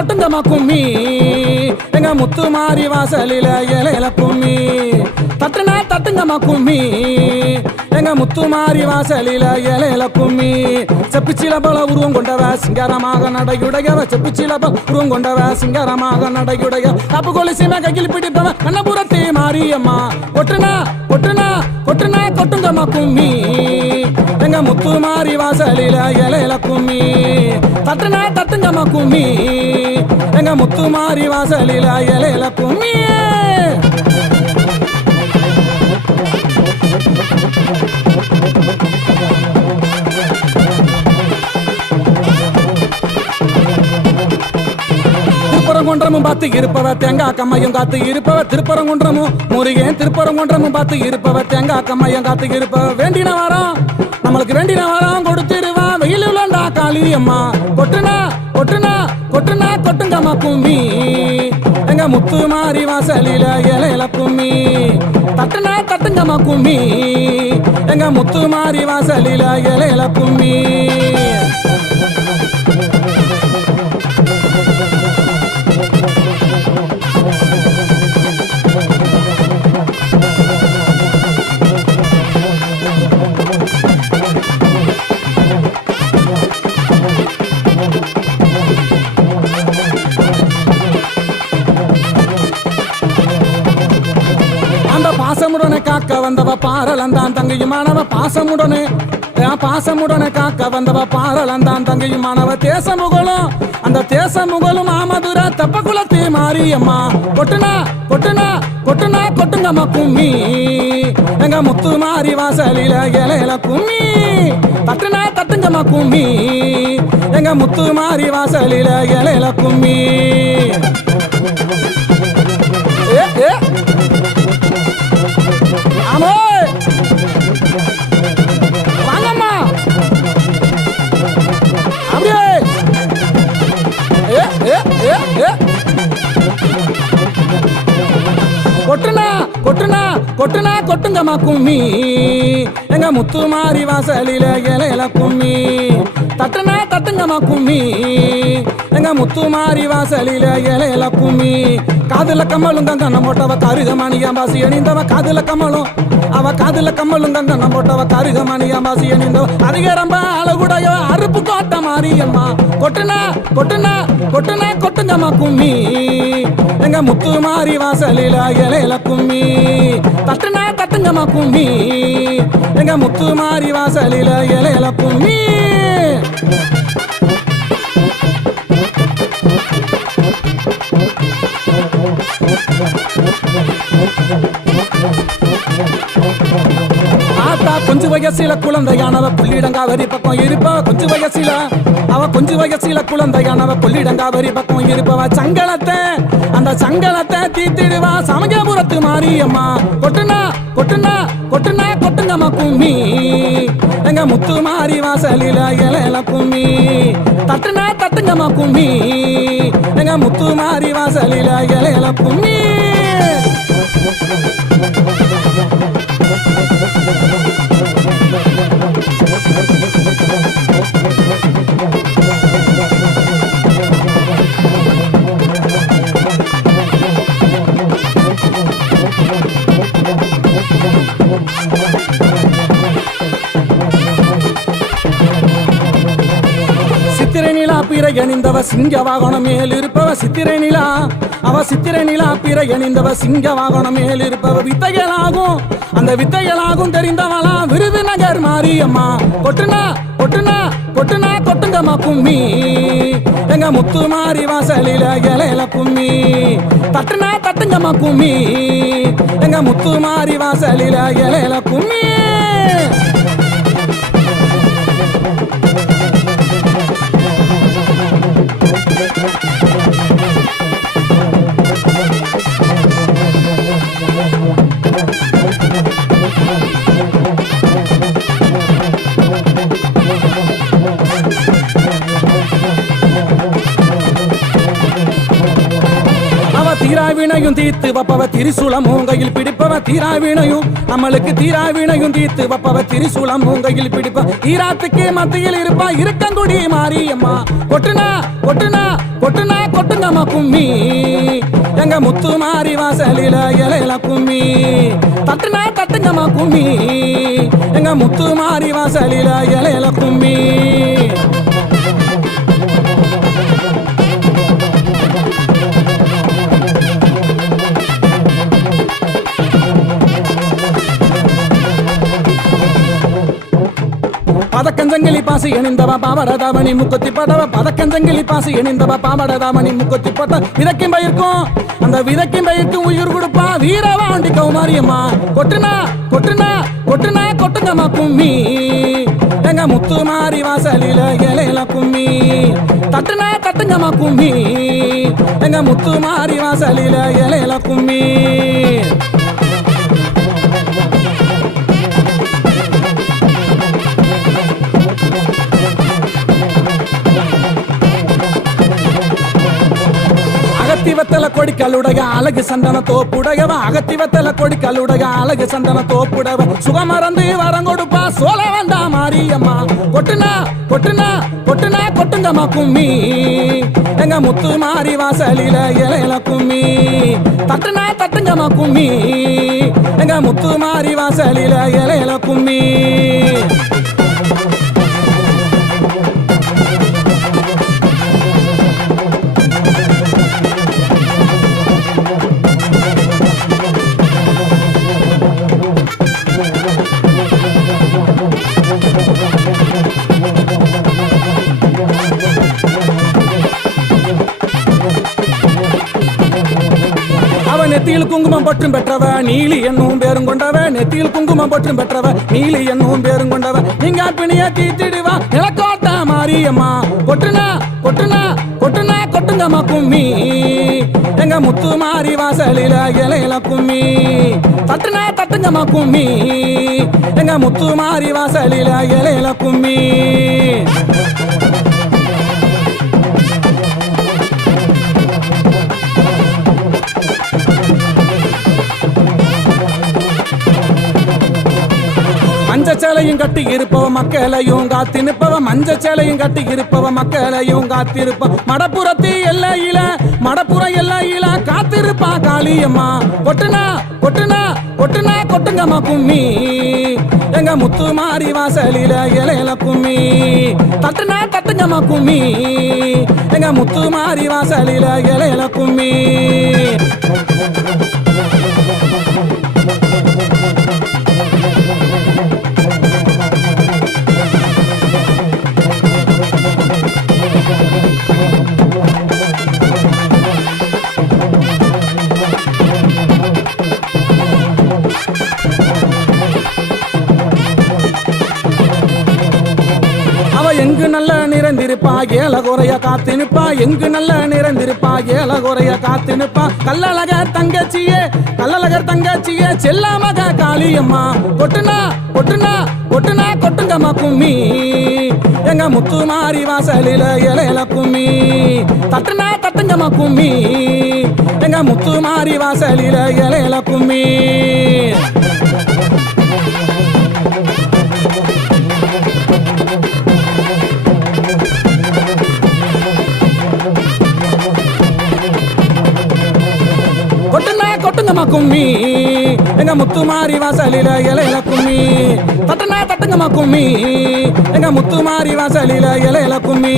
கொட்டுங்கம்மா கும்மி எங்க முத்து மாறி வாசலில இலையில கும்மி தட்டுனா தட்டுங்கம்மா கும்மி எங்க முத்து மாறி வாசலில இலையில கும்மி செப்பிச்சில போல உருவம் கொண்டவ சிங்காரமாக நடையுடையவ செப்பிச்சில போல உருவம் கொண்டவ சிங்காரமாக நடையுடைய தப்பு கொலிசிமே கையில் பிடிப்பவ கண்ணபுரத்தை மாரியம்மா கொட்டுனா கொட்டுனா கொட்டுனா கொட்டுங்கம்மா கும்மி எங்க முத்து மாறி வாசலில இலையில கும்மி தட்டுனா தட்டுங்கம்மா கும்மி எங்க முத்து மாறி வாசலில இலையில கும்மி திருப்பரங்குன்றமும் பார்த்து இருப்பவ தேங்காய் கம்மையும் காத்து இருப்பவ திருப்பரங்குன்றமும் முருகன் திருப்பரங்குன்றமும் பார்த்து இருப்பவ தேங்காய் கம்மையும் காத்து இருப்பவ வேண்டின வாரம் நம்மளுக்கு வேண்டின வாரம் கொடுத்துருவா வெயில் உள்ளண்டா காளியம்மா கொட்டுனா கொட்டுனா கொட்டுனா கொட்டுங்கம்மா கும்மி எங்க முத்து மாறி வாசலில இலையில கும்மி தட்டுனா தட்டுங்கம்மா கும்மி எங்க முத்து மாறி வாசலில இலையில கும்மி பாசமுடனே காக்க வந்தவ பாரலந்தான் தங்கையுமானவ பாசமுடனே காக்க வந்தவ பாரலந்தான் தங்கையுமானவ தேசமுகலும் அந்த தேசமுகலும் ஆமதுர தப்ப குலத்தை மாரியம்மா கொட்டுனா கொட்டுனா கொட்டுனா கொட்டுங்கம்மா கும்மி எங்க முத்து மாறி வாசலில இலையில கும்மி தட்டுனா தட்டுங்கம்மா கும்மி எங்க முத்து மாறி வாசலில இலையில கும்மி வாங்கம்மா அப்படியே கொட்டுனா கொட்டுனா கொட்டுனா கொட்டுங்கம்மா கும்மி எங்க முத்து மாறி வாசலில இலையில கும்மி தட்டுனா தட்டுங்கம்மா கும்மி எங்க முத்து மாறி வாசலில இலையில கும்மி காதுல கம்மலும் கங்கண்ணம் போட்டவ கருகமணியா பாசி அணிந்தவ காதுல கம்மலும் அவ காதுல கம்மலும் கங்கண்ணம் போட்டவ கருகமணியா பாசி அணிந்தவ அதிக ரொம்ப அழகுடையோ அறுப்பு கோட்ட மாரியம்மா கொட்டுனா கொட்டுனா கொட்டுனா கொட்டுங்கம்மா கும்மி எங்க முத்து மாறி வாசலில இலையில கும்மி தட்டுனா தட்டுங்கம்மா கும்மி எங்க முத்து மாறி வாசலில இலையில கும்மி கொஞ்சம் வயசில குழந்தையானவ புள்ளிடங்காவரி பக்கம் இருப்பவ கொஞ்சம் வயசில அவ கொஞ்சம் வயசில குழந்தையானவ புள்ளிடங்காவரி பக்கம் இருப்பவ சங்கலத்தை அந்த சங்கலத்தை தீத்திடுவா சமயபுரத்து மாரியம்மா கொட்டுனா கொட்டுனா கொட்டுனா கொட்டுங்கம்மா கும்மி எங்க முத்து மாறி வாசலில இலையில கும்மி தட்டுனா தட்டுங்கம்மா கும்மி எங்க முத்து மாறி வாசலில இலையில கும்மி சித்திரை நிலா பிறை அணிந்தவ சிங்க வாகனம் மேல் இருப்பவ சித்திரை நிலா அவ சித்திரை நிலா பிறை அணிந்தவ சிங்க வாகனம் மேல் இருப்பவ வித்தைகளாகும் அந்த வித்தைகளாகும் தெரிந்தவளா விருதுநகர் மாரியம்மா கொட்டுனா கொட்டுனா கொட்டுனா கொட்டுங்கம்மா கும்மி எங்க முத்து மாறி வாசலில இலையில கும்மி தட்டுனா தட்டுங்கம்மா கும்மி எங்க முத்து மாறி வாசலில இலையில கும்மி தீராவினையும் தீர்த்து வப்பவ திரிசூலம் மூங்கையில் பிடிப்பவ தீராவினையும் நம்மளுக்கு தீராவினையும் தீர்த்து வப்பவ திரிசூலம் மூங்கையில் பிடிப்ப ஈராத்துக்கு மத்தியில் இருப்பா இருக்கங்குடி மாரியம்மா கொட்டுனா கொட்டுனா கொட்டுனா கொட்டுங்கம்மா கும்மி எங்க முத்து மாறி வாசலில இலையில கும்மி தட்டுனா தட்டுங்கம்மா கும்மி எங்க முத்து மாறி வாசலில இலையில கும்மி பதக்கஞ்சங்கிலி பாசி இணைந்தவ பாவடதாமணி முக்கத்தி படவ பதக்கஞ்சங்கிலி பாசி இணைந்தவ பாவடதாமணி முக்கத்தி பட்ட விதக்கும் பயிருக்கும் அந்த விதக்கும் பயிருக்கும் உயிர் கொடுப்பா வீரவாண்டி கௌமாரியம்மா கொட்டுனா கொட்டுனா கொட்டுனா கொட்டுங்கம்மா கும்மி எங்க முத்து மாறி வாசலில இலையில கும்மி தட்டுனா தட்டுங்கம்மா கும்மி எங்க முத்து மாறி வாசலில இலையில கும்மி அகத்திவத்தல கொடிக்கல்லுடைய அழகு சந்தன தோப்புடையவ அகத்திவத்தல கொடிக்கல்லுடைய அழகு சந்தன தோப்புடவ சுகமறந்து வரம் கொடுப்பா சோழ வந்தா மாரியம்மா கொட்டுனா கொட்டுனா கொட்டுனா கொட்டுங்கம்மா கும்மி எங்க முத்து மாறி வாசலில இலையில கும்மி தட்டுனா தட்டுங்கம்மா கும்மி எங்க முத்து மாறி வாசலில இலையில கும்மி நெத்தியில் குங்குமம் பற்றும் பெற்றவ நீலி என்னும் பேரும் கொண்டவ நெத்தியில் குங்குமம் பற்றும் பெற்றவ நீலி என்னும் பேரும் கொண்டவ நீங்க பிணிய தீத்திடுவா நிலக்கோட்டா மாரியம்மா கொட்டுனா கொட்டுனா கொட்டுனா கொட்டுங்கம்மா கும்மி எங்க முத்து மாறி வாசலில இலையில கும்மி தட்டுனா தட்டுங்கம்மா கும்மி எங்க முத்து மாறி வாசலில இலையில கும்மி மஞ்சச்சேலையும் கட்டி இருப்பவ மக்களையும் காத்து நிற்பவ மஞ்சச்சேலையும் கட்டி இருப்பவ மக்களையும் காத்திருப்ப மடப்புறத்தி மடப்புற எல்லையில காத்திருப்பா காளியம்மா கொட்டுனா கொட்டுனா கொட்டுனா கொட்டுங்கம்மா கும்மி எங்க முத்து மாறி வாசலில இலையில கும்மி தட்டுனா தட்டுங்கம்மா கும்மி எங்க முத்து மாறி வாசலில இலையில கும்மி எங்கு நல்ல நிறைந்திருப்பா ஏல குறைய காத்து நிற்பா எங்கு நல்ல நிறைந்திருப்பா ஏல குறைய காத்து நிற்பா கல்லழகர் தங்கச்சியே செல்லாமக காளியம்மா கொட்டுனா கொட்டுனா கொட்டுனா கொட்டுங்கம்மா கும்மி எங்க முத்து மாறி வாசலில இலையில கும்மி தட்டுனா தட்டுங்கம்மா கும்மி எங்க முத்து மாறி வாசலில இலையில கும்மி கொட்டுங்கம்மா கும்மி எங்க முத்து மாறி வாசலில இலையில கும்மி தட்டுனா தட்டுங்கம்மா கும்மி எங்க முத்து மாறி வாசலில இலையில கும்மி